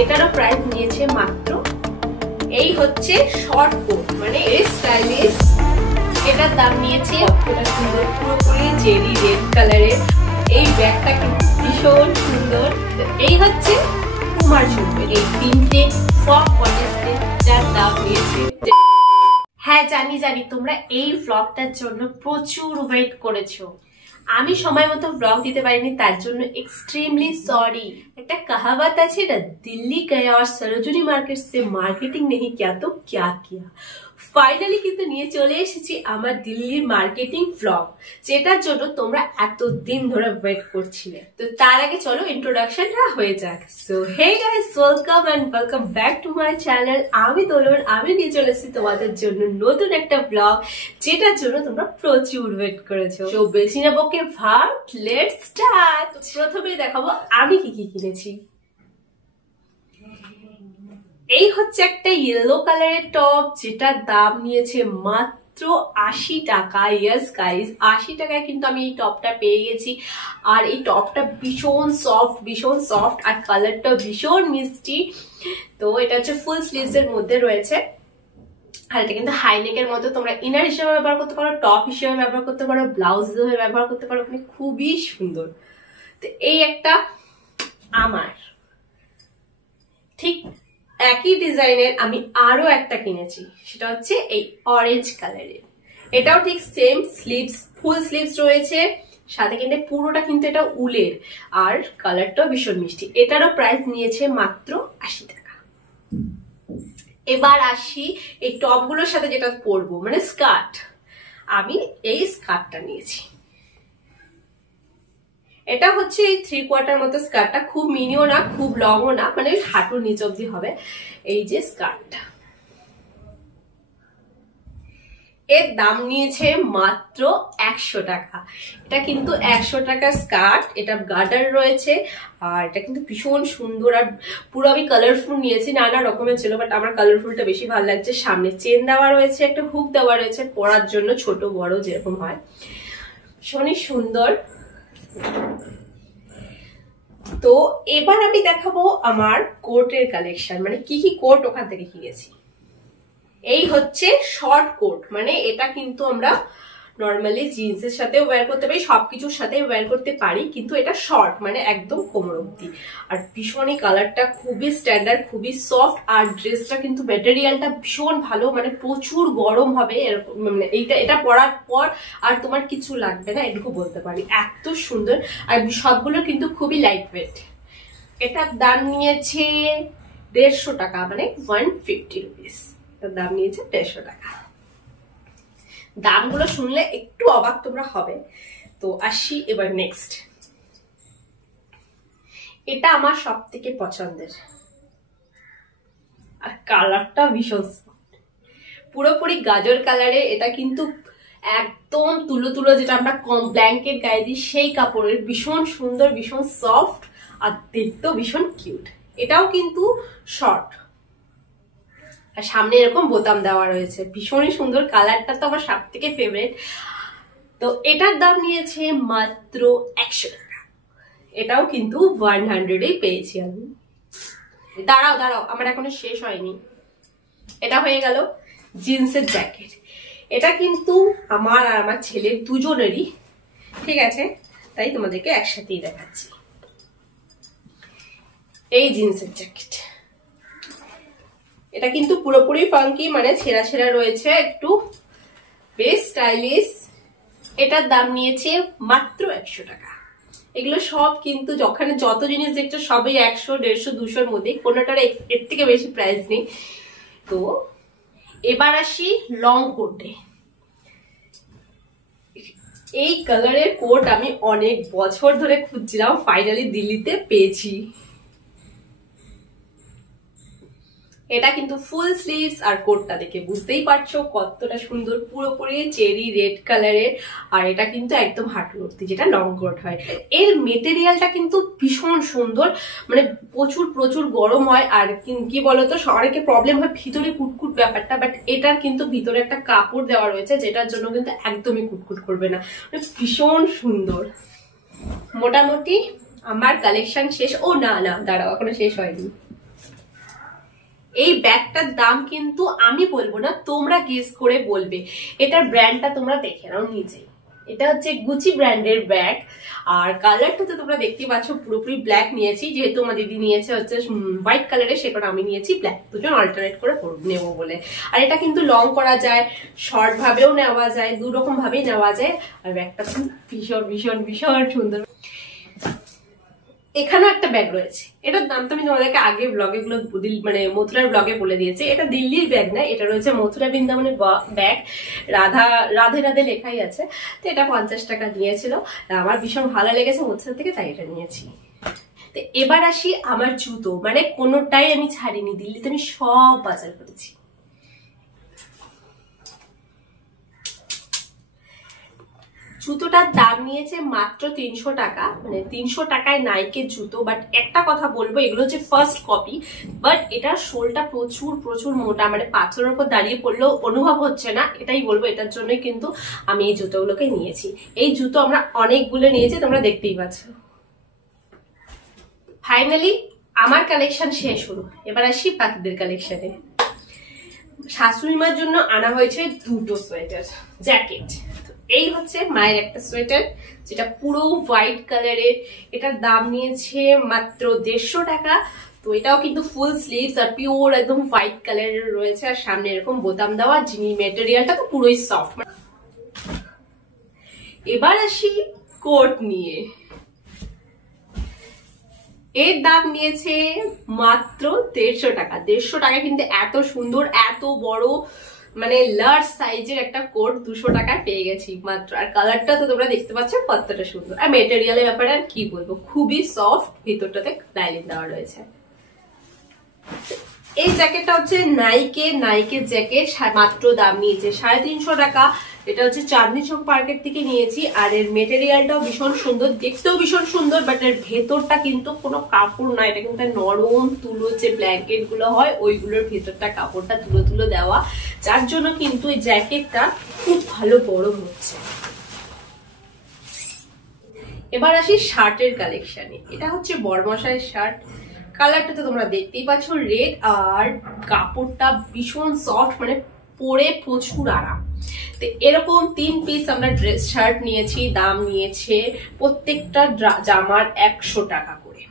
এটারও প্রাইস নিয়েছে মাত্র, এই হচ্ছে শর্ট কোট মানে স্টাইলিশ, এটার দাম নিয়েছে কতটা সুন্দর, পুরোপুরি জেরি রেড কালারের। এই ব্যাগটা কিন্তু ভীষণ সুন্দর। এই হচ্ছে কুমার শুনবে এই তিনটে ফ্রক কন্টেস্টে যার দাম নিয়েছে। হ্যাঁ জানি তোমরা এই ভ্লগটার জন্য প্রচুর ওয়েট করেছো। আমি সময় মতো ব্লগ দিতে পারিনি, তার জন্য এক্সট্রিমলি সরি। একটা कहावत আছে না, দিল্লি গয়া আর সরোজিনী মার্কেট সে মার্কেটিং নেই কিয়া তো ক্যা কিয়া। ফাইনালি কিন্তু নিয়ে চলে এসেছি আমার দিল্লির মার্কেটিং ব্লগ, যেটার জন্য তোমরা এতদিন ধরে ওয়েট করছিলে। তো তার আগে চলো ইন্ট্রোডাকশনটা হয়ে যাক। So hey guys, welcome and welcome back to my channel. আমি দোলন, আমি নিয়ে চলে এসেছি তোমাদের জন্য নতুন একটা ব্লগ, যেটার জন্য তোমরা প্রচুর ওয়েট করেছো। তো বেশি না বকে ভাট, লেটস স্টার্ট। প্রথমেই দেখাবো আমি কি কি কিনেছি। এই হচ্ছে একটা ইয়েলো কালারের টপ, যেটার দাম নিয়েছে মাত্র 80 টাকা। ইয়েস গাইস, 80 টাকায় কিন্তু আমি এই টপটা পেয়ে গেছি। আর এই টপটা ভীষণ সফট আর কালারটা ভীষণ মিষ্টি। তো এটা হচ্ছে ফুল স্লিভস এর মধ্যে রয়েছে। আর এটা কিন্তু হাইনেকের মতো, তোমরা ইনার হিসেবে ব্যবহার করতে পারো, টপ হিসেবে ব্যবহার করতে পারো, ব্লাউজ হিসেবে ব্যবহার করতে পারো, মানে খুবই সুন্দর। তো এই একটা আমার ঠিক একই ডিজাইনের আমি আরো একটা কিনেছি, সেটা হচ্ছে এই অরেঞ্জ কালারের। এটাও ঠিক সেম স্লিভস, ফুল স্লিভস রয়েছে, সাথে কিন্তু পুরোটা কিন্তু এটা উলের, আর কালারটাও ভীষণ মিষ্টি। এটারও প্রাইস নিয়েছে মাত্র 80 টাকা। এবার আসি এই টপগুলোর সাথে যেটা পরবো, মানে স্কার্ট। আমি এই স্কার্টটা নিয়েছি। এটা হচ্ছে এই 3/4 মতো স্কার্টটা, খুব মিনিও না খুব লংও না, মানে হাঁটুর নিচ অব্দি হবে। এই যে স্কার্টটা, এর দাম নিয়েছে মাত্র 100 টাকা। এটা কিন্তু 100 টাকার স্কার্ট, এটা গার্ডার রয়েছে, আর এটা কিন্তু ভীষণ সুন্দর। আর পুরো আমি কালারফুল নিয়েছি, নানা রকমের ছিল, বাট আমার কালারফুলটা বেশি ভালো লাগছে। সামনে চেন দেওয়া রয়েছে, একটা হুক দেওয়া রয়েছে পরার জন্য, ছোট বড় যেরকম হয়, ভীষণই সুন্দর। তো এবার আমি দেখাবো আমার কোটের কালেকশন, মানে কি কি কোট ওখান থেকে কিনেছি। এই হচ্ছে শর্ট কোট, মানে এটা কিন্তু আমরা নর্মালি জিন্সের সাথেও ওয়্যার করতে পারি, সবকিছুর সাথে ওয়্যার করতে পারি, কিন্তু এটা শর্ট মানে একদম কোমর অব্দি। আর ভীষণই কালারটা খুবই স্ট্যান্ডার্ড, খুবই সফট, আর ড্রেসটা কিন্তু ম্যাটেরিয়ালটা ভীষণ ভালো, মানে প্রচুর গরম হবে এরকম, মানে এটা পরার পর আর তোমার কিছু লাগবে না, এটুকু বলতে পারি। এত সুন্দর, আর সবগুলো কিন্তু খুবই লাইট ওয়েট। এটার দাম নিয়েছে 150 টাকা, মানে 150 রুপিস। এটার দাম নিয়েছে 150 টাকা। দামগুলো শুনলে একটু অবাক তোমরা হবে। তো আসি এবার নেক্সট। এটা আমার সব থেকে পছন্দের, আর কালারটা ভীষণ পুরোপুরি গাজর কালারে। এটা কিন্তু একদম তুলো তুলো, যেটা আমরা কম ব্ল্যাঙ্কেট গায়ে দিই সেই কাপড়ের, ভীষণ সুন্দর, ভীষণ সফট, আর দেখতেও ভীষণ কিউট। এটাও কিন্তু শর্ট, আর সামনে এরকম বোতাম দেওয়া রয়েছে, ভীষণই সুন্দর। কালারটা তো আমার সব থেকে ফেভারিট। তো এটার দাম নিয়েছে মাত্র 100 টাকা। এটাও কিন্তু 100-এই পেয়েছি আমি। দাঁড়াও, আমার এখনো শেষ হয়নি। এটা হয়ে গেল জিন্সের জ্যাকেট। এটা কিন্তু আমার আর আমার ছেলের দুজনেরই, ঠিক আছে, তাই তোমাদেরকে একসাথেই দেখাচ্ছি। এই জিন্সের জ্যাকেট, এটা কিন্তু পুরোপুরি ফাঙ্কি, মানে ছেঁড়া ছেঁড়া রয়েছে, একটু বেশ স্টাইলিশ। এটার দাম নিয়েছে মাত্র 100 টাকা। এগুলো সব কিন্তু যখন যত জিনিস দেখছো সবই 100, 150, 200-র মধ্যে, কোনোটার এর থেকে বেশি প্রাইস নেই। তো এবার আসি লং কোটে। এই কালারের কোট আমি অনেক বছর ধরে খুঁজছিলাম, ফাইনালি দিল্লিতে পেয়েছি। এটা কিন্তু ফুল স্লিভস, আর কোটটা দেখে বুঝতেই পারছো কতটা সুন্দর, পুরোপুরি চেরি রেড কালারের। আর এটা কিন্তু একদম হাঁটু অব্দি, যেটা লং কোট হয়। এর মেটেরিয়ালটা কিন্তু ভীষণ সুন্দর, মানে প্রচুর গরম হয়। আর কি বলতো, অনেকে প্রবলেম হয় ভিতরে কুটকুট ব্যাপারটা, বাট এটার কিন্তু ভিতরে একটা কাপড় দেওয়া রয়েছে, যেটার জন্য কিন্তু একদমই কুটকুট করবে না, মানে ভীষণ সুন্দর। মোটামুটি আমার কালেকশন শেষ। ও না, দাঁড়াও, এখনো শেষ হয়নি। এই ব্যাগটার দাম কিন্তু আমি বলবো না, তোমরা গেস করে বলবে। এটার ব্র্যান্ডটা তোমরা দেখে নাও নিজেই। এটা হচ্ছে গুচি ব্র্যান্ডের ব্যাগ, আর কালারটা তো তোমরা দেখতে পাচ্ছ পুরোপুরি ব্ল্যাক নিয়েছি, যেহেতু আমার দিদি নিয়েছে হচ্ছে হোয়াইট কালারের, সে কারণে আমি নিয়েছি ব্ল্যাক, দুজন অল্টারনেট করে নেবো বলে। আর এটা কিন্তু লং করা যায়, শর্ট ভাবেও নেওয়া যায়, দুরকম ভাবেই নেওয়া যায়। আর ব্যাগটা ভীষণ ভীষণ ভীষণ সুন্দর। এখানেও একটা ব্যাগ রয়েছে, এটার দাম তো আমি তোমাদেরকে আগে ব্লগে গুলো মানে মথুরার ব্লগে বলে দিয়েছি। এটা দিল্লির ব্যাগ না, এটা রয়েছে মথুরা বৃন্দাবনের ব্যাগ, রাধে রাধে লেখাই আছে। তো এটা 50 টাকা নিয়েছিল, আমার ভীষণ ভালো লেগেছে মথুরা থেকে, তাই এটা নিয়েছি। তো এবার আসি আমার জুতো, মানে কোনোটাই আমি ছাড়িনি, দিল্লিতে আমি সব বাজার করেছি। জুতোটার দাম নিয়েছে মাত্র 300 টাকা, মানে 300 টাকায় নাইকের জুতো। বাট একটা কথা বলবো, এগুলো হচ্ছে ফার্স্ট কপি, বাট এটার সোলটা প্রচুর প্রচুর মোটা, মানে পাথরের উপর দাঁড়িয়ে পড়লেও অনুভব হচ্ছে না, এটাই বলবো। এটার জন্যই কিন্তু আমি এই জুতোগুলোকে নিয়েছি। এই জুতো আমরা অনেকগুলো নিয়েছি, তোমরা দেখতেই পাচ্ছ। ফাইনালি আমার কালেকশন শেষ হলো, এবার আসি বাকিদের কালেকশনে। শাশুড়ি মার জন্য আনা হয়েছে দুটো সোয়েটার জ্যাকেট। এই হচ্ছে মায়ের একটা সোয়েটার, যেটা পুরো হোয়াইট কালারের, এটার দাম নিয়েছে মাত্র 150 টাকা। তো এটাও কিন্তু ফুল স্লিভস আর পিওর একদম হোয়াইট কালারের রয়েছে, আর সামনে এরকম বোতাম দেওয়া, যিনি মেটেরিয়ালটা তো পুরোই সফট। এবার আসি কোট নিয়ে। এর দাম নিয়েছে মাত্র 150 টাকা। 150 টাকা কিন্তু এত সুন্দর, এত বড়, মানে লার্জ সাইজের একটা কোট 200 টাকায় পেয়ে গেছি মাত্র। আর কালারটা তো তোমরা দেখতে পাচ্ছ কতটা সুন্দর। আর মেটেরিয়ালের ব্যাপারে আর কি বলবো, খুবই সফট, ভিতরটাতে লাইনিং দেওয়া রয়েছে। এই জ্যাকেটটা হচ্ছে নাইকের জ্যাকেট, মাত্র দাম নিয়েছে 350 টাকা। এটা হচ্ছে চাঁদনি চক মার্কেট থেকে নিয়েছি। আর এর মেটেরিয়ালটাও ভীষণ সুন্দর, দেখতেও ভীষণ সুন্দর, বাট এর ভেতরটা কিন্তু কোনো কাপড় নয়, এটা কিন্তু নরম তুলো যে ব্ল্যাঙ্কেট গুলো হয় ওইগুলোর ভেতরটা কাপড়টা তুলো তুলো দেওয়া, যার জন্য কিন্তু এই জ্যাকেটটা খুব ভালো গরম হচ্ছে। এবার আসি শার্টের কালেকশনে। এটা হচ্ছে বড়মশাইয়ের শার্ট, কালারটা তো তোমরা দেখতেই পাচ্ছ রেড, আর কাপড়টা ভীষণ সফট, মানে পরে প্রচুর আরাম। তো এরকম 3 পিস আমরা ড্রেস শার্ট নিয়েছি, দাম নিয়েছে প্রত্যেকটা জামার 100 টাকা করে।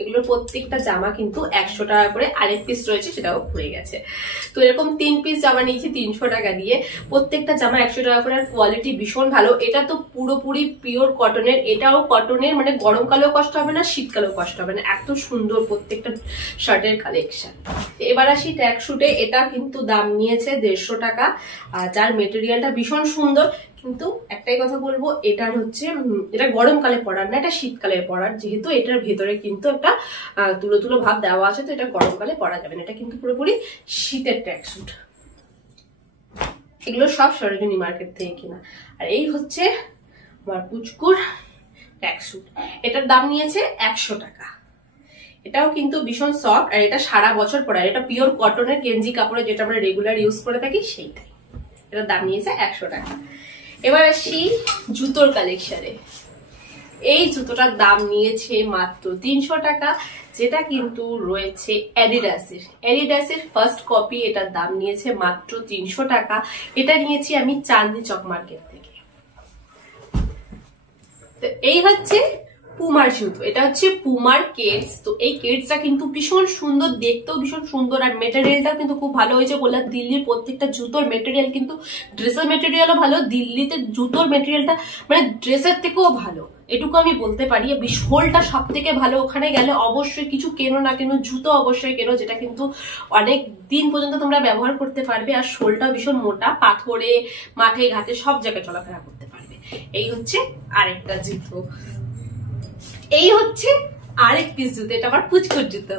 এগুলোর প্রত্যেকটা জামা কিন্তু 100 টাকা করে, আরেক পিস রয়েছে সেটাও পড়ে গেছে। তো এরকম 3 পিস জামা নিয়েছি 300 টাকা দিয়ে, প্রত্যেকটা জামা 100 টাকা করে। আর কোয়ালিটি ভীষণ ভালো, এটা তো পুরোপুরি পিওর কটনের, এটাও কটনের, মানে গরমকালেও কষ্ট হবে না, শীতকালেও কষ্ট হবে না, এত সুন্দর প্রত্যেকটা শার্টের কালেকশন। এবার আসি ট্র্যাক শুটে, এটা কিন্তু দাম নিয়েছে 150 টাকা, আর যার মেটেরিয়ালটা ভীষণ সুন্দর। কিন্তু একটাই কথা বলবো, এটার হচ্ছে এটা গরমকালে পরার না, এটা শীতকালে পরার, যেহেতু এটার ভেতরে কিন্তু একটা তুলো তুলো ভাব দেওয়া আছে, তো এটা গরমকালে পরা যাবে না, এটা কিন্তু পুরোপুরি শীতের ট্র্যাক শুট। এগুলো সব সরোজিনী মার্কেট থেকে কিনা। আর এই হচ্ছে আমার পুচকুর ট্র্যাক শুট, এটার দাম নিয়েছে 100 টাকা। এটাও কিন্তু ভীষণ সফট, আর এটা সারা বছর পরে, এটা পিওর কটনের গেঞ্জি কাপড়ে, যেটা আমরা রেগুলার ইউজ করে থাকি সেইটাই। এটার দাম নিয়েছে 100 টাকা। এবার আসি জুতোর কালেকশনে। এই জুতোটার দাম নিয়েছে মাত্র 300 টাকা, যেটা কিন্তু রয়েছে অ্যাডিডাসের ফার্স্ট কপি। এটার দাম নিয়েছে মাত্র 300 টাকা। এটা নিয়েছি আমি চাঁদনি চক মার্কেট থেকে। তো এই হচ্ছে পুমার জুতো, এটা হচ্ছে পুমার কেডস। তো এই কেডসটা কিন্তু ভীষণ সুন্দর, দেখতেও ভীষণ সুন্দর, আর মেটেরিয়ালটাও কিন্তু খুব ভালো হয়েছে। বললাম দিল্লির প্রত্যেকটা জুতোর মেটেরিয়াল কিন্তু, ড্রেসের মেটেরিয়ালও ভালো, দিল্লিতে জুতোর মেটেরিয়ালটা মানে ড্রেসের থেকেও ভালো, এটুকু আমি বলতে পারি। সোলটা সব থেকে ভালো, ওখানে গেলে অবশ্যই কিছু কেনো না কেনো, জুতো অবশ্যই কেনো, যেটা কিন্তু অনেক দিন পর্যন্ত তোমরা ব্যবহার করতে পারবে। আর সোলটাও ভীষণ মোটা, পাথরে মাঠে ঘাটে সব জায়গায় চলাফেরা করতে পারবে। এই হচ্ছে আরেকটা জুতো। এই হচ্ছে আরেক পিস জুতো, এটা আমার পুচকুর জুতো।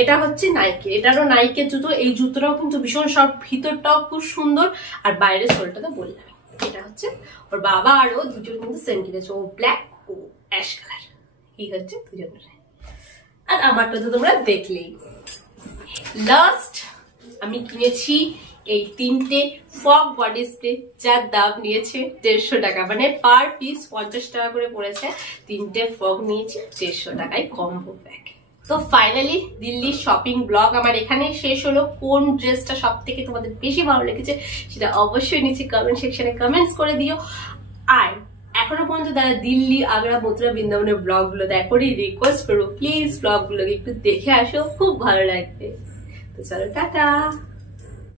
এটা হচ্ছে নাইকে, এটারও নাইকের জুতো। এই জুতোটাও কিন্তু ভীষণ সব, ভিতরটাও খুব সুন্দর, আর বাইরের সোলটা তো বললাম। এটা হচ্ছে ওর বাবা আরো দুজন কিন্তু সেম কিনেছে, ও ব্ল্যাক ও অ্যাশ কালার। এই হচ্ছে দুজনের। আর আমারটা তো তোমরা দেখলেই। লাস্ট আমি কিনেছি এই 3টে ফগ বডি স্প্রে, যার দাম নিয়েছে 150 টাকা, মানে পার পিস 50 টাকা করে পড়েছে। 3টে ফগ নিয়েছি 150 টাকায়, কম্বো প্যাক। তো ফাইনালি দিল্লির শপিং ব্লগ আমার এখানে শেষ হলো। কোন ড্রেসটা সব থেকে তোমাদের বেশি ভালো লেগেছে সেটা অবশ্যই নিচে কমেন্ট সেকশনে কমেন্টস করে দিও। আর এখনো পর্যন্ত যারা দিল্লি, আগ্রা, মথুরা, বৃন্দাবনের ব্লগ গুলো দেখোনি, রিকোয়েস্ট করবো প্লিজ ব্লগ গুলোকে একটু দেখে আসো, খুব ভালো লাগবে। তো চলো টাটা।